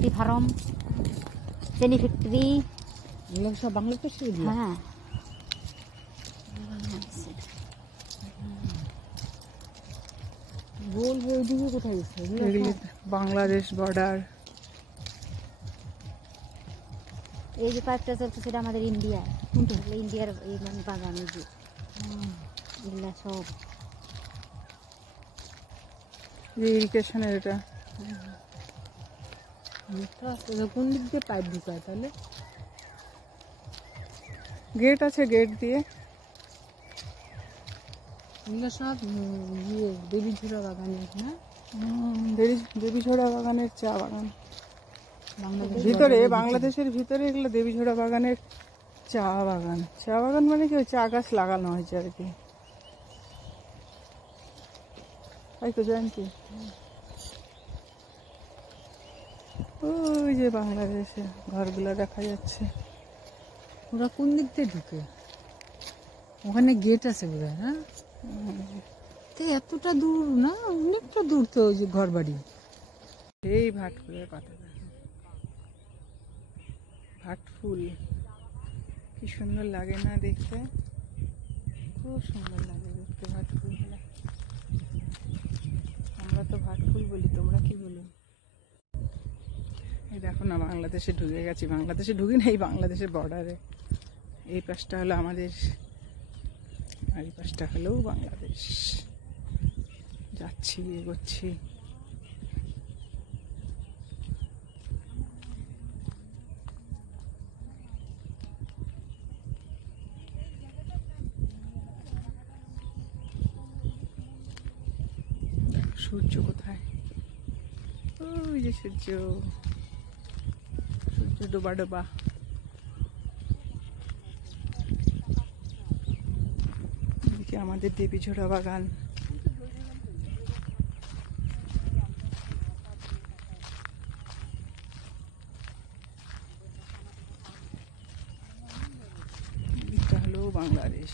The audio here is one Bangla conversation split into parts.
মুরগি ফার্ম, চেনি ফ্যাক্টরি, এগুলো সব বাংলাদেশে। হ্যাঁ গোল হয়ে ওইদিকে কোথায় গেছে? এগুলি বাংলাদেশ বর্ডার। এই যে পাইপটা চলছে সেটা আমাদের ইন্ডিয়া, ইন্ডিয়ার এই মানে বাগান, এই যে এগুলা সব ইরিগেশনের। এটা কোন দিক দিয়ে পাইপ ঢুকায় তাহলে? গেট আছে, গেট দিয়ে। এগুলো সব দেবীঝোড়া বাগানের না? দেবীঝোড়া বাগানের চা বাগান বাংলাদেশ ভিতরে, বাংলাদেশের ভিতরে এগুলো দেবীঝোড়া বাগানের চা বাগান। চা বাগান মানে কি, চা গাছ লাগানো হয়েছে আর কি, তাই তো জানছি। ওই যে বাংলাদেশে ঘরগুলো দেখা যাচ্ছে। ওরা কোন দিক দিয়ে ঢুকে? ওখানে গেট আছে বোধহয়, হ্যাঁ? তো এতটা দূর না, অনেকটা দূর তো ওই যে ঘর বাড়ি। এই ভাটফুলের কথা, ভাটফুল কি সুন্দর লাগে না দেখতে, খুব সুন্দর লাগে দেখতে ভাটফুলগুলো। আমরা তো ভাটফুল বলি, তোমরা কি বলো? এই দেখো না, বাংলাদেশে ঢুকে গেছি। বাংলাদেশে ঢুকি না, এই বাংলাদেশের বর্ডারে। এই পাশটা হলো আমাদের, আর এই পাশটা হলো বাংলাদেশ। যাচ্ছি, এগোচ্ছি। সূর্য কোথায়? ওই যে সূর্য, সূর্য ডোবা ডোবা। এদিকে আমাদের দেবীঝোড়া বাগান। এটা হলো বাংলাদেশ।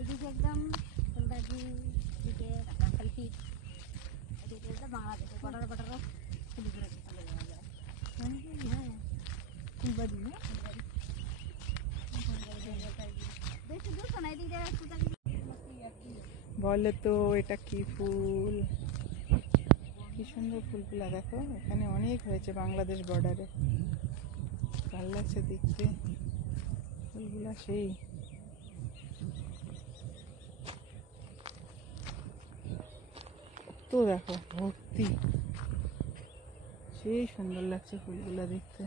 এদিকে একদম ফুলবাজি, এদিকে রাখালপি, এদিকে একদম বাংলাদেশের বর্ডার বর্ডারও ফুল ঘুরে চলে যাওয়া যায়। হ্যাঁ ফুলবাজি না, বেশি দূর তো না, এদিকে বলে তো এটা কি ফুল, কি সুন্দর ফুলগুলা দেখো। এখানে অনেক হয়েছে বাংলাদেশ বর্ডারে, ভালো লাগছে দেখতে ফুলগুলা। সেই তো দেখো ভর্তি, সেই সুন্দর লাগছে ফুলগুলা দেখতে।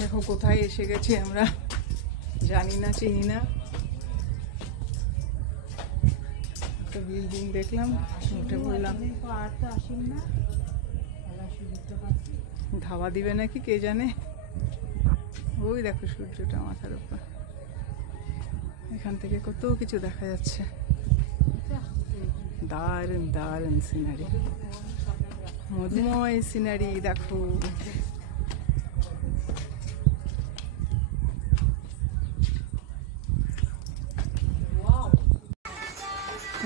দেখো কোথায় এসে গেছি আমরা, জানি না, চিনি না। একটা বিল্ডিং দেখলাম, উঠে পড়লাম। ধাওয়া দিবে নাকি কে জানে। ওই দেখো সূর্যটা মাথার উপর, এখান থেকে কত কিছু দেখা যাচ্ছে। দারুণ দারুণ সিনারি, মধুময় সিনারি দেখো।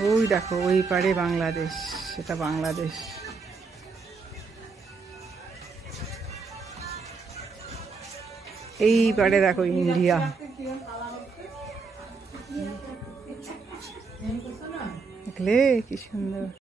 ওই দেখো ওই পারে বাংলাদেশ, সেটা বাংলাদেশ। এই পারে দেখো ইন্ডিয়া। দেখলে কি সুন্দর।